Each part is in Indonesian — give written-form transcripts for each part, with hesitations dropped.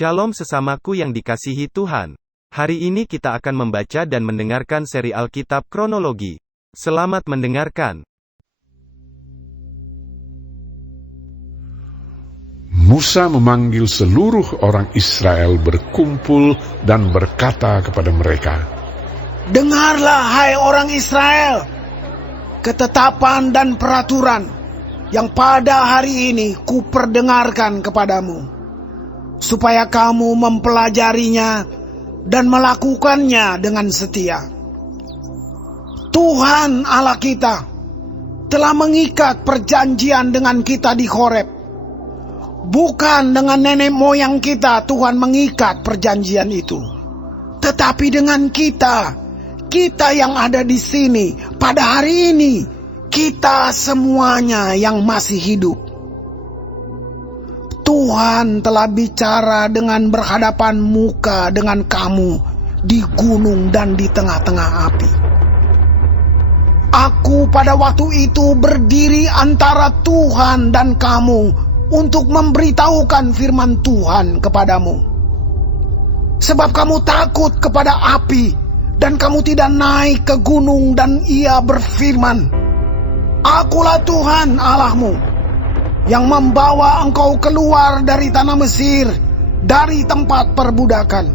Shalom sesamaku yang dikasihi Tuhan. Hari ini kita akan membaca dan mendengarkan seri Alkitab Kronologi. Selamat mendengarkan. Musa memanggil seluruh orang Israel berkumpul dan berkata kepada mereka, "Dengarlah, hai orang Israel, ketetapan dan peraturan yang pada hari ini kuperdengarkan kepadamu, supaya kamu mempelajarinya dan melakukannya dengan setia. Tuhan Allah kita telah mengikat perjanjian dengan kita di Horeb. Bukan dengan nenek moyang kita Tuhan mengikat perjanjian itu, tetapi dengan kita yang ada di sini pada hari ini, kita semuanya yang masih hidup. Tuhan telah bicara dengan berhadapan muka dengan kamu di gunung dan di tengah-tengah api. Aku pada waktu itu berdiri antara Tuhan dan kamu untuk memberitahukan firman Tuhan kepadamu. Sebab kamu takut kepada api dan kamu tidak naik ke gunung, dan ia berfirman, Akulah Tuhan Allahmu yang membawa engkau keluar dari tanah Mesir, dari tempat perbudakan.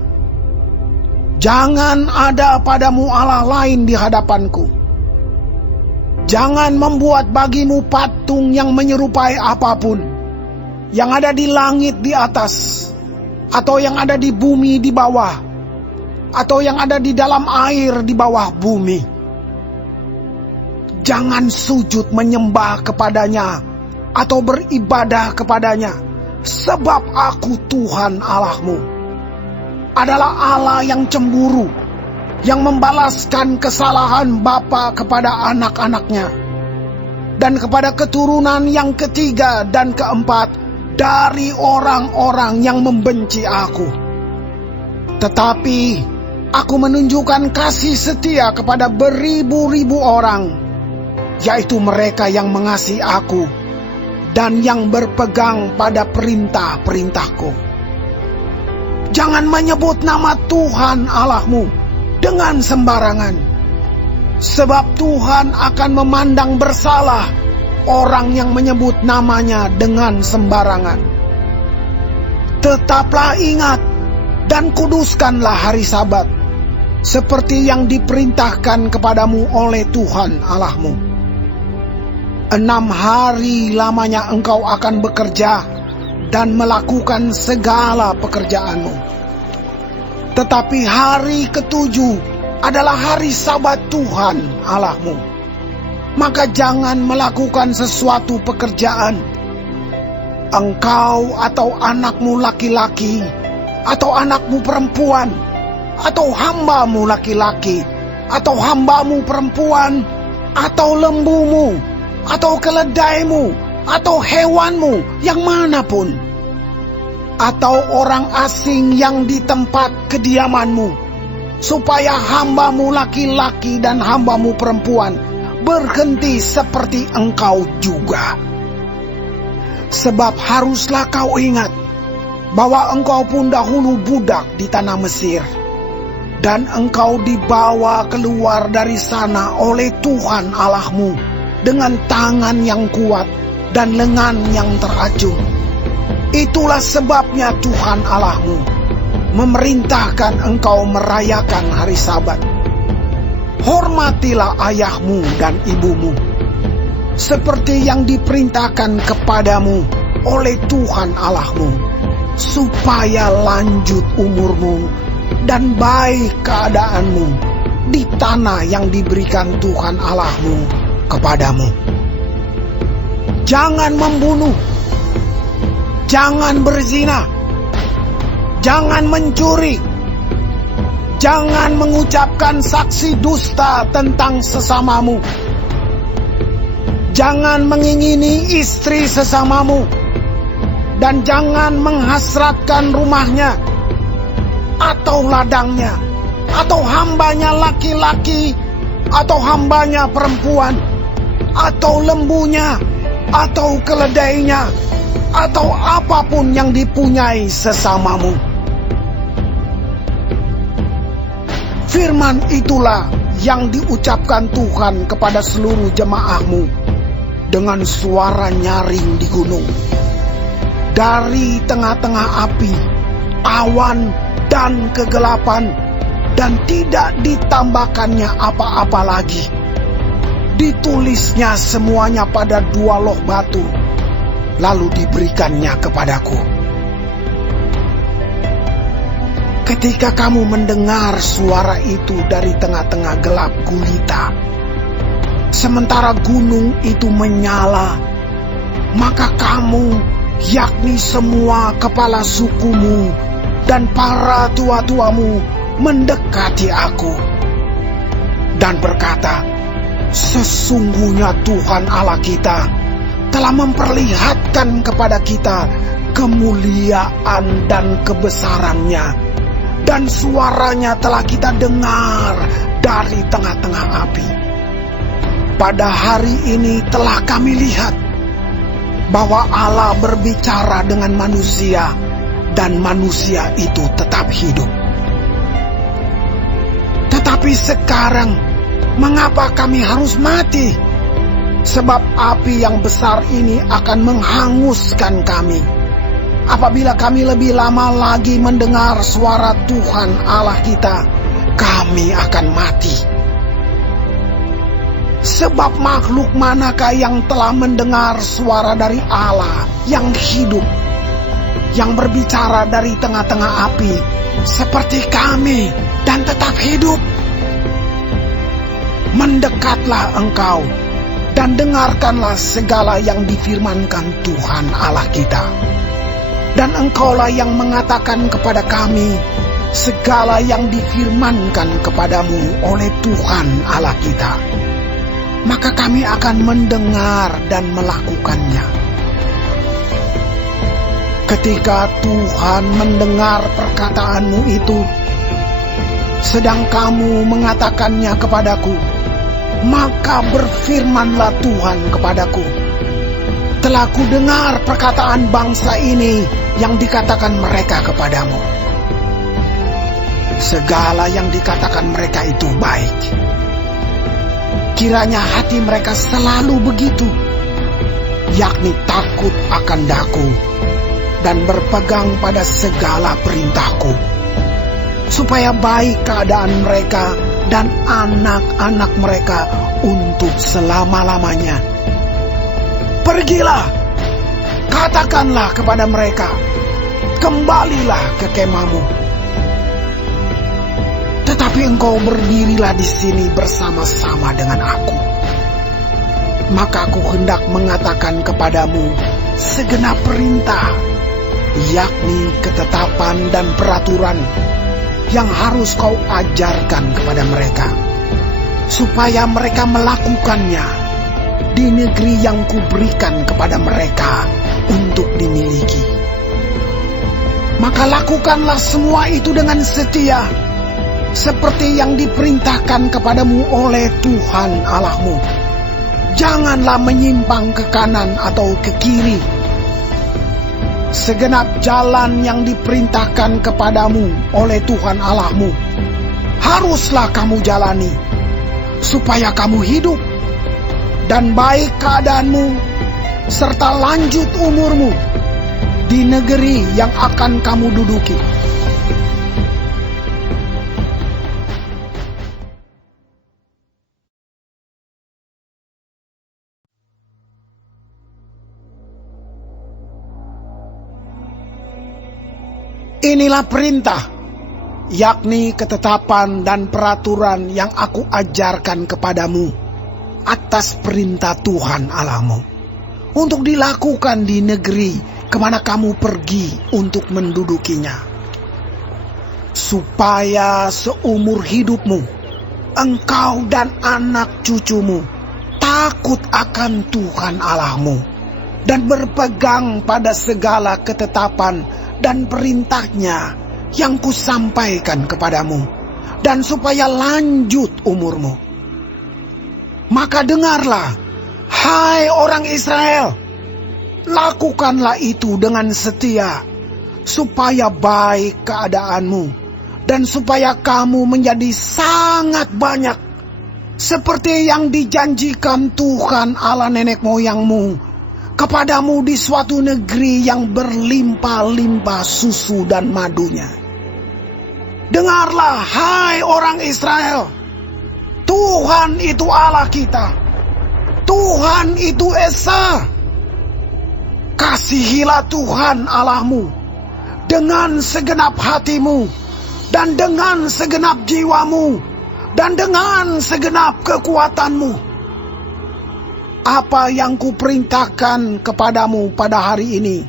Jangan ada padamu Allah lain di hadapanku. Jangan membuat bagimu patung yang menyerupai apapun, yang ada di langit di atas, atau yang ada di bumi di bawah, atau yang ada di dalam air di bawah bumi. Jangan sujud menyembah kepadanya atau beribadah kepadanya, sebab aku Tuhan Allahmu adalah Allah yang cemburu, yang membalaskan kesalahan bapa kepada anak-anaknya, dan kepada keturunan yang ketiga dan keempat dari orang-orang yang membenci aku. Tetapi aku menunjukkan kasih setia kepada beribu-ribu orang, yaitu mereka yang mengasihi aku dan yang berpegang pada perintah-perintahku. Jangan menyebut nama Tuhan Allahmu dengan sembarangan, sebab Tuhan akan memandang bersalah orang yang menyebut namanya dengan sembarangan. Tetaplah ingat dan kuduskanlah hari Sabat, seperti yang diperintahkan kepadamu oleh Tuhan Allahmu. 6 hari lamanya engkau akan bekerja dan melakukan segala pekerjaanmu. Tetapi hari ke-7 adalah hari Sabat Tuhan Allahmu. Maka jangan melakukan sesuatu pekerjaan, engkau atau anakmu laki-laki, atau anakmu perempuan, atau hambamu laki-laki, atau hambamu perempuan, atau lembumu, atau keledaimu, atau hewanmu yang manapun, atau orang asing yang di tempat kediamanmu, supaya hambamu laki-laki dan hambamu perempuan berhenti seperti engkau juga. Sebab haruslah kau ingat bahwa engkau pun dahulu budak di tanah Mesir, dan engkau dibawa keluar dari sana oleh Tuhan Allahmu dengan tangan yang kuat dan lengan yang teracung. Itulah sebabnya Tuhan Allahmu memerintahkan engkau merayakan hari Sabat. Hormatilah ayahmu dan ibumu, seperti yang diperintahkan kepadamu oleh Tuhan Allahmu, supaya lanjut umurmu dan baik keadaanmu di tanah yang diberikan Tuhan Allahmu kepadamu. Jangan membunuh, jangan berzina, jangan mencuri, jangan mengucapkan saksi dusta tentang sesamamu, jangan mengingini istri sesamamu, dan jangan menghasratkan rumahnya, atau ladangnya, atau hambanya laki-laki, atau hambanya perempuan, atau lembunya, atau keledainya, atau apapun yang dipunyai sesamamu. Firman itulah yang diucapkan Tuhan kepada seluruh jemaah-Mu dengan suara nyaring di gunung. Dari tengah-tengah api, awan, dan kegelapan, dan tidak ditambahkannya apa-apa lagi. Ditulisnya semuanya pada 2 loh batu, lalu diberikannya kepadaku. Ketika kamu mendengar suara itu dari tengah-tengah gelap gulita, sementara gunung itu menyala, maka kamu, yakni semua kepala sukumu dan para tua-tuamu, mendekati aku dan berkata, sesungguhnya Tuhan Allah kita telah memperlihatkan kepada kita kemuliaan dan kebesarannya, dan suaranya telah kita dengar dari tengah-tengah api. Pada hari ini telah kami lihat bahwa Allah berbicara dengan manusia, dan manusia itu tetap hidup. Tetapi sekarang, mengapa kami harus mati? Sebab api yang besar ini akan menghanguskan kami. Apabila kami lebih lama lagi mendengar suara Tuhan Allah kita, kami akan mati. Sebab makhluk manakah yang telah mendengar suara dari Allah yang hidup, yang berbicara dari tengah-tengah api, seperti kami dan tetap hidup? Mendekatlah engkau dan dengarkanlah segala yang difirmankan Tuhan Allah kita. Dan engkaulah yang mengatakan kepada kami segala yang difirmankan kepadamu oleh Tuhan Allah kita. Maka kami akan mendengar dan melakukannya. Ketika Tuhan mendengar perkataanmu itu, sedang kamu mengatakannya kepadaku, maka berfirmanlah Tuhan kepadaku, telah kudengar perkataan bangsa ini yang dikatakan mereka kepadamu. Segala yang dikatakan mereka itu baik. Kiranya hati mereka selalu begitu, yakni takut akan daku dan berpegang pada segala perintahku, supaya baik keadaan mereka dan anak-anak mereka untuk selama-lamanya. Pergilah, katakanlah kepada mereka, kembalilah ke kemahmu. Tetapi engkau berdirilah di sini bersama-sama dengan aku. Maka aku hendak mengatakan kepadamu segenap perintah, yakni ketetapan dan peraturan yang harus kau ajarkan kepada mereka, supaya mereka melakukannya di negeri yang kuberikan kepada mereka untuk dimiliki. Maka lakukanlah semua itu dengan setia, seperti yang diperintahkan kepadamu oleh Tuhan Allahmu. Janganlah menyimpang ke kanan atau ke kiri. Segenap jalan yang diperintahkan kepadamu oleh Tuhan Allahmu haruslah kamu jalani, supaya kamu hidup dan baik keadaanmu, serta lanjut umurmu di negeri yang akan kamu duduki. Inilah perintah, yakni ketetapan dan peraturan yang aku ajarkan kepadamu atas perintah Tuhan Allahmu, untuk dilakukan di negeri kemana kamu pergi untuk mendudukinya, supaya seumur hidupmu, engkau dan anak cucumu takut akan Tuhan Allahmu, dan berpegang pada segala ketetapan dan perintahnya yang kusampaikan kepadamu, dan supaya lanjut umurmu. Maka dengarlah, hai orang Israel, lakukanlah itu dengan setia, supaya baik keadaanmu dan supaya kamu menjadi sangat banyak, seperti yang dijanjikan Tuhan Allah nenek moyangmu kepadamu di suatu negeri yang berlimpah-limpah susu dan madunya. Dengarlah, hai orang Israel, Tuhan itu Allah kita, Tuhan itu Esa. Kasihilah Tuhan Allahmu dengan segenap hatimu, dan dengan segenap jiwamu, dan dengan segenap kekuatanmu. Apa yang kuperintahkan kepadamu pada hari ini,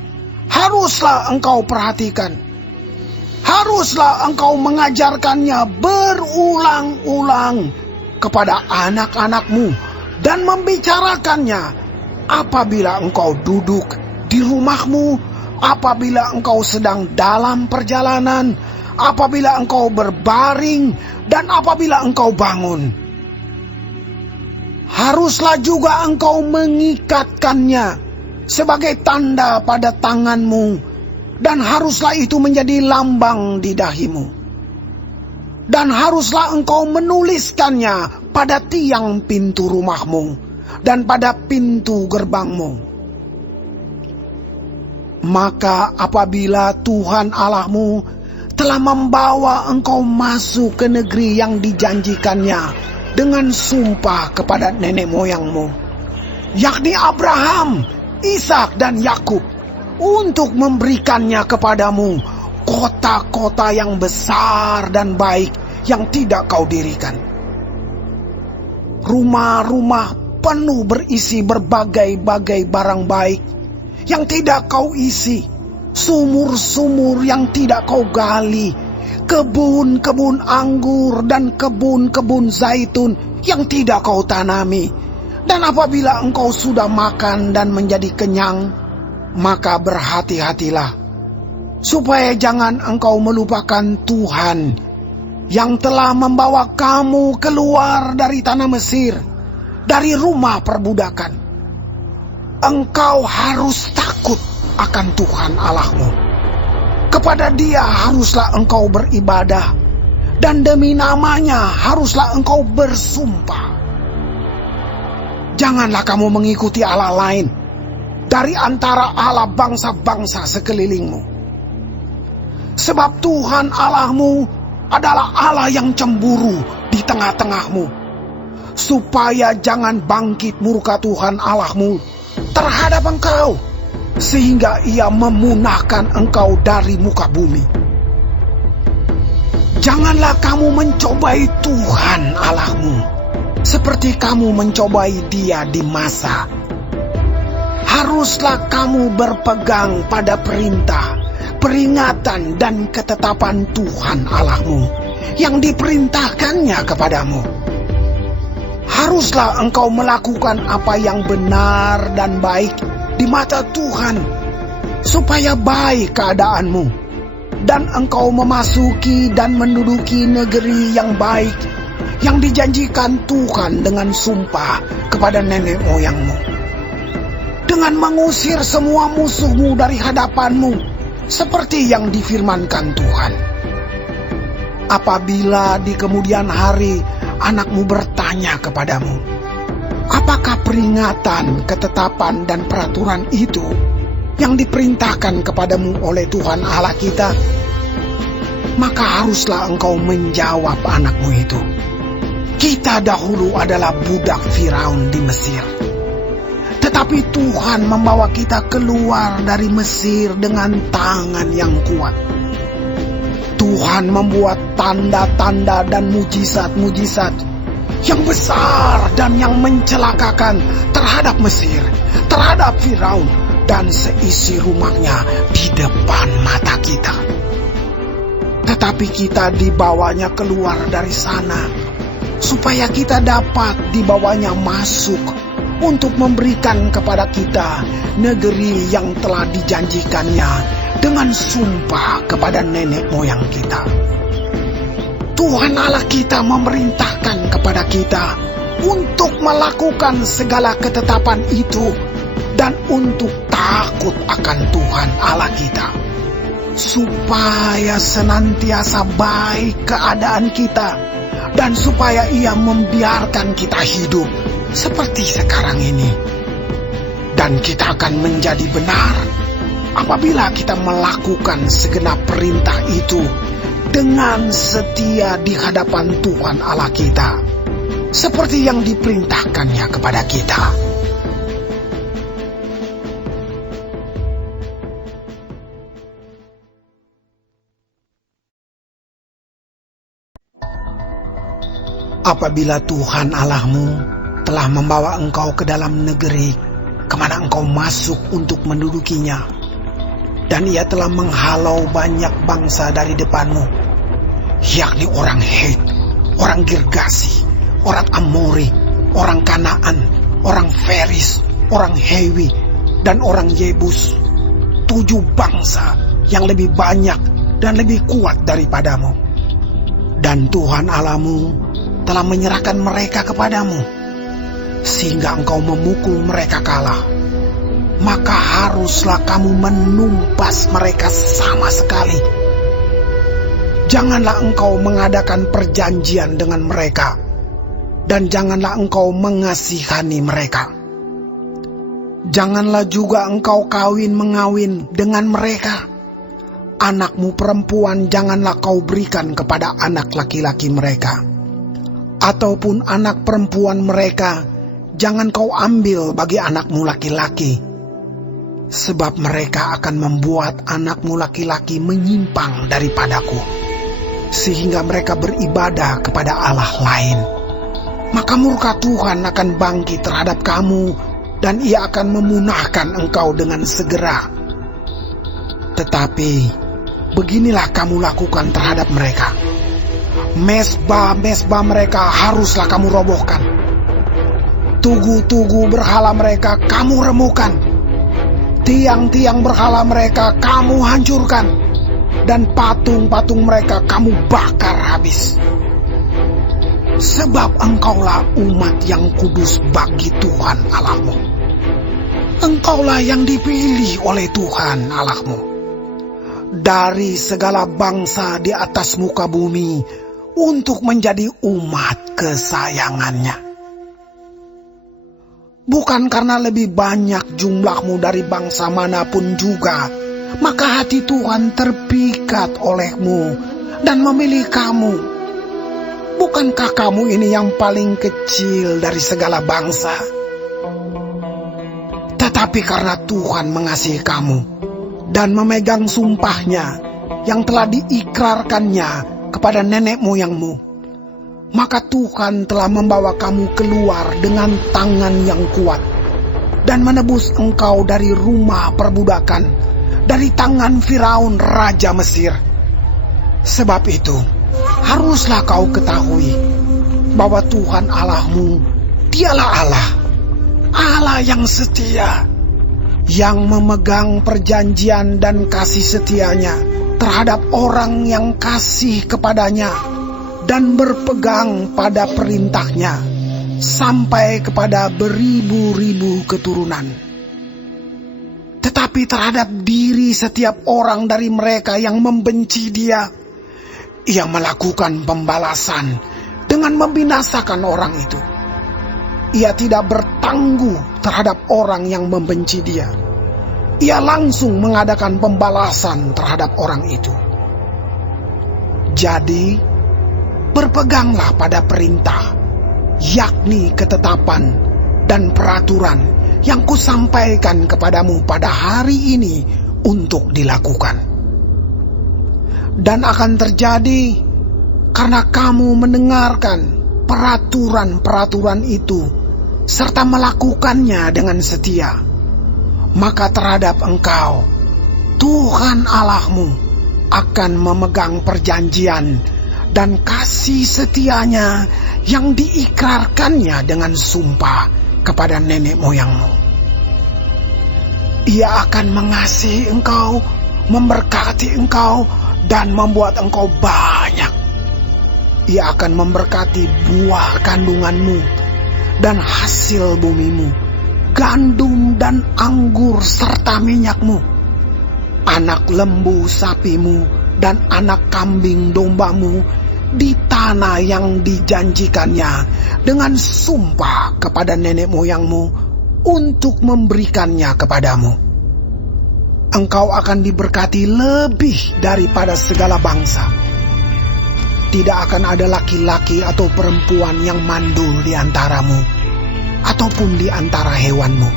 haruslah engkau perhatikan. Haruslah engkau mengajarkannya berulang-ulang kepada anak-anakmu, dan membicarakannya apabila engkau duduk di rumahmu, apabila engkau sedang dalam perjalanan, apabila engkau berbaring, dan apabila engkau bangun. Haruslah juga engkau mengikatkannya sebagai tanda pada tanganmu, dan haruslah itu menjadi lambang di dahimu. Dan haruslah engkau menuliskannya pada tiang pintu rumahmu dan pada pintu gerbangmu. Maka apabila Tuhan Allahmu telah membawa engkau masuk ke negeri yang dijanjikannya dengan sumpah kepada nenek moyangmu, yakni Abraham, Ishak dan Yakub, untuk memberikannya kepadamu kota-kota yang besar dan baik yang tidak kau dirikan. Rumah-rumah penuh berisi berbagai-bagai barang baik yang tidak kau isi, sumur-sumur yang tidak kau gali, kebun-kebun anggur dan kebun-kebun zaitun yang tidak kau tanami. Dan apabila engkau sudah makan dan menjadi kenyang, maka berhati-hatilah, supaya jangan engkau melupakan Tuhan yang telah membawa kamu keluar dari tanah Mesir, dari rumah perbudakan. Engkau harus takut akan Tuhan Allahmu. Kepada Dia haruslah engkau beribadah, dan demi namanya haruslah engkau bersumpah. Janganlah kamu mengikuti Allah lain dari antara Allah bangsa-bangsa sekelilingmu. Sebab Tuhan Allahmu adalah Allah yang cemburu di tengah-tengahmu, supaya jangan bangkit murka Tuhan Allahmu terhadap engkau, sehingga Ia memunahkan engkau dari muka bumi. Janganlah kamu mencobai Tuhan Allahmu seperti kamu mencobai Dia di masa. Haruslah kamu berpegang pada perintah, peringatan dan ketetapan Tuhan Allahmu yang diperintahkannya kepadamu. Haruslah engkau melakukan apa yang benar dan baik di mata Tuhan, supaya baik keadaanmu, dan engkau memasuki dan menduduki negeri yang baik yang dijanjikan Tuhan dengan sumpah kepada nenek moyangmu, dengan mengusir semua musuhmu dari hadapanmu, seperti yang difirmankan Tuhan. Apabila di kemudian hari anakmu bertanya kepadamu, apakah peringatan, ketetapan, dan peraturan itu yang diperintahkan kepadamu oleh Tuhan Allah kita? Maka haruslah engkau menjawab anakmu itu, kita dahulu adalah budak Firaun di Mesir, tetapi Tuhan membawa kita keluar dari Mesir dengan tangan yang kuat. Tuhan membuat tanda-tanda dan mujizat-mujizat yang besar dan yang mencelakakan terhadap Mesir, terhadap Firaun dan seisi rumahnya di depan mata kita. Tetapi kita dibawanya keluar dari sana, supaya kita dapat dibawanya masuk untuk memberikan kepada kita negeri yang telah dijanjikannya dengan sumpah kepada nenek moyang kita. Tuhan Allah kita memerintahkan kepada kita untuk melakukan segala ketetapan itu dan untuk takut akan Tuhan Allah kita. supaya senantiasa baik keadaan kita, dan supaya Ia membiarkan kita hidup seperti sekarang ini. Dan kita akan menjadi benar apabila kita melakukan segenap perintah itu dengan setia di hadapan Tuhan Allah kita, seperti yang diperintahkannya kepada kita. Apabila Tuhan Allahmu telah membawa engkau ke dalam negeri kemana engkau masuk untuk mendudukinya, dan Ia telah menghalau banyak bangsa dari depanmu, yakni orang Het, orang Girgasi, orang Amori, orang Kanaan, orang Feris, orang Hewi, dan orang Yebus, 7 bangsa yang lebih banyak dan lebih kuat daripadamu. Dan Tuhan Allahmu telah menyerahkan mereka kepadamu, sehingga engkau memukul mereka kalah. Maka haruslah kamu menumpas mereka sama sekali. Janganlah engkau mengadakan perjanjian dengan mereka, dan janganlah engkau mengasihani mereka. Janganlah juga engkau kawin-mengawin dengan mereka. Anakmu perempuan janganlah kau berikan kepada anak laki-laki mereka, ataupun anak perempuan mereka jangan kau ambil bagi anakmu laki-laki, sebab mereka akan membuat anakmu laki-laki menyimpang daripadaku, sehingga mereka beribadah kepada Allah lain. Maka murka Tuhan akan bangkit terhadap kamu, dan Ia akan memunahkan engkau dengan segera. Tetapi beginilah kamu lakukan terhadap mereka: mesbah-mesbah mereka haruslah kamu robohkan. Tugu-tugu berhala mereka kamu remukan. Tiang-tiang berhala mereka kamu hancurkan. Dan patung-patung mereka kamu bakar habis. Sebab engkaulah umat yang kudus bagi Tuhan Allahmu. Engkaulah yang dipilih oleh Tuhan Allahmu dari segala bangsa di atas muka bumi untuk menjadi umat kesayangannya. Bukan karena lebih banyak jumlahmu dari bangsa manapun juga, maka hati Tuhan terpikat olehmu dan memilih kamu. Bukankah kamu ini yang paling kecil dari segala bangsa? Tetapi karena Tuhan mengasihi kamu dan memegang sumpahnya yang telah diikrarkannya kepada nenek moyangmu, maka Tuhan telah membawa kamu keluar dengan tangan yang kuat dan menebus engkau dari rumah perbudakan, dari tangan Firaun raja Mesir. Sebab itu haruslah kau ketahui bahwa Tuhan Allahmu, Dialah Allah, Allah yang setia, yang memegang perjanjian dan kasih setianya terhadap orang yang kasih kepadanya dan berpegang pada perintahnya sampai kepada beribu-ribu keturunan. Tetapi terhadap diri setiap orang dari mereka yang membenci Dia, Ia melakukan pembalasan dengan membinasakan orang itu. Ia tidak bertangguh terhadap orang yang membenci Dia. Ia langsung mengadakan pembalasan terhadap orang itu. Jadi, berpeganglah pada perintah, yakni ketetapan dan peraturan yang kusampaikan kepadamu pada hari ini untuk dilakukan. Dan akan terjadi karena kamu mendengarkan peraturan-peraturan itu serta melakukannya dengan setia, maka terhadap engkau Tuhan Allahmu akan memegang perjanjian dan kasih setianya yang diikrarkannya dengan sumpah kepada nenek moyangmu. Ia akan mengasihi engkau, memberkati engkau, dan membuat engkau banyak. Ia akan memberkati buah kandunganmu dan hasil bumimu, gandum dan anggur serta minyakmu. anak lembu sapimu, dan anak kambing dombamu di tanah yang dijanjikannya dengan sumpah kepada nenek moyangmu untuk memberikannya kepadamu. Engkau akan diberkati lebih daripada segala bangsa. Tidak akan ada laki-laki atau perempuan yang mandul di antaramu, ataupun di antara hewanmu.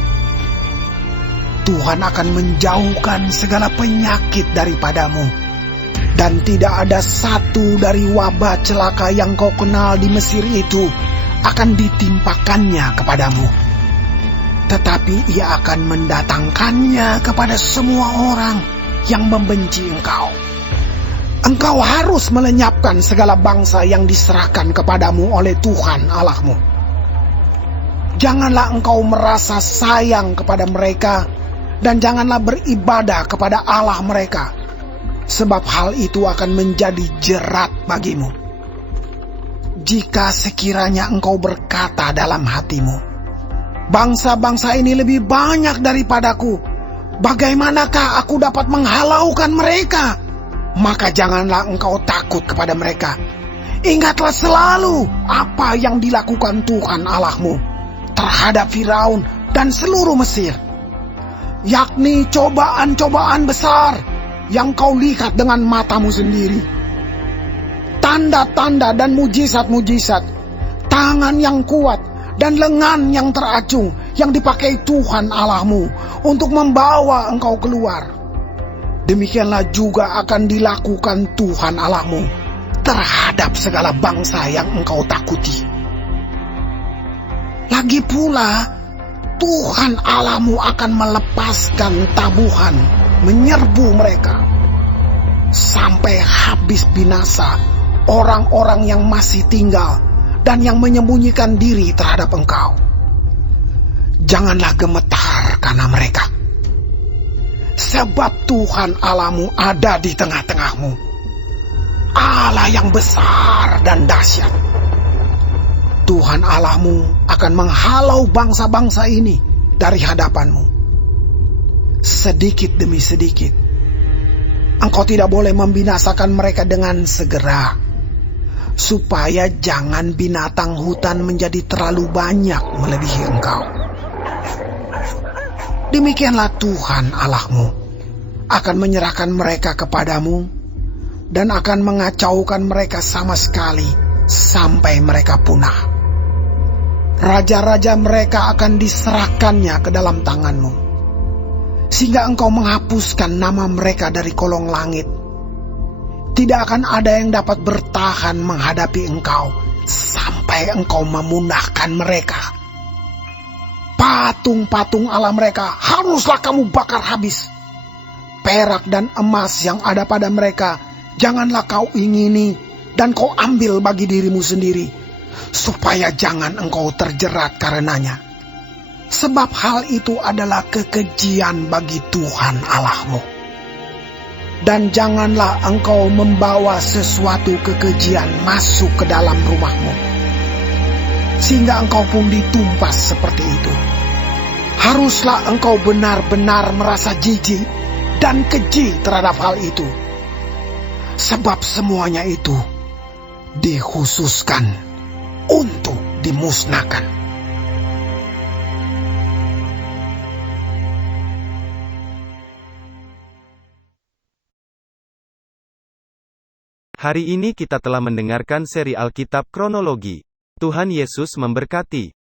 Tuhan akan menjauhkan segala penyakit daripadamu, dan tidak ada satu dari wabah celaka yang kau kenal di Mesir itu akan ditimpakannya kepadamu. Tetapi ia akan mendatangkannya kepada semua orang yang membenci engkau. Engkau harus melenyapkan segala bangsa yang diserahkan kepadamu oleh Tuhan Allahmu. Janganlah engkau merasa sayang kepada mereka, dan janganlah beribadah kepada Allah mereka, sebab hal itu akan menjadi jerat bagimu. Jika sekiranya engkau berkata dalam hatimu, bangsa-bangsa ini lebih banyak daripadaku, bagaimanakah aku dapat menghalaukan mereka? Maka janganlah engkau takut kepada mereka. Ingatlah selalu apa yang dilakukan Tuhan Allahmu terhadap Firaun dan seluruh Mesir, yakni cobaan-cobaan besar yang kau lihat dengan matamu sendiri. Tanda-tanda dan mujizat-mujizat, tangan yang kuat dan lengan yang teracung yang dipakai Tuhan Allahmu untuk membawa engkau keluar. Demikianlah juga akan dilakukan Tuhan Allahmu terhadap segala bangsa yang engkau takuti. Lagi pula, Tuhan Allahmu akan melepaskan tabuhan menyerbu mereka sampai habis binasa orang-orang yang masih tinggal dan yang menyembunyikan diri terhadap engkau. Janganlah gemetar karena mereka, sebab Tuhan Allahmu ada di tengah-tengahmu, Allah yang besar dan dahsyat. Tuhan Allahmu akan menghalau bangsa-bangsa ini dari hadapanmu, sedikit demi sedikit. Engkau tidak boleh membinasakan mereka dengan segera, supaya jangan binatang hutan menjadi terlalu banyak melebihi engkau. Demikianlah Tuhan Allahmu akan menyerahkan mereka kepadamu dan akan mengacaukan mereka sama sekali sampai mereka punah. Raja-raja mereka akan diserahkannya ke dalam tanganmu, sehingga engkau menghapuskan nama mereka dari kolong langit. Tidak akan ada yang dapat bertahan menghadapi engkau sampai engkau memunahkan mereka. Patung-patung Allah mereka haruslah kamu bakar habis. Perak dan emas yang ada pada mereka janganlah kau ingini dan kau ambil bagi dirimu sendiri, supaya jangan engkau terjerat karenanya. Sebab hal itu adalah kekejian bagi Tuhan Allahmu. Dan janganlah engkau membawa sesuatu kekejian masuk ke dalam rumahmu, sehingga engkau pun ditumpas seperti itu. Haruslah engkau benar-benar merasa jijik dan keji terhadap hal itu, sebab semuanya itu dikhususkan untuk dimusnahkan. Hari ini kita telah mendengarkan seri Alkitab Kronologi. Tuhan Yesus memberkati.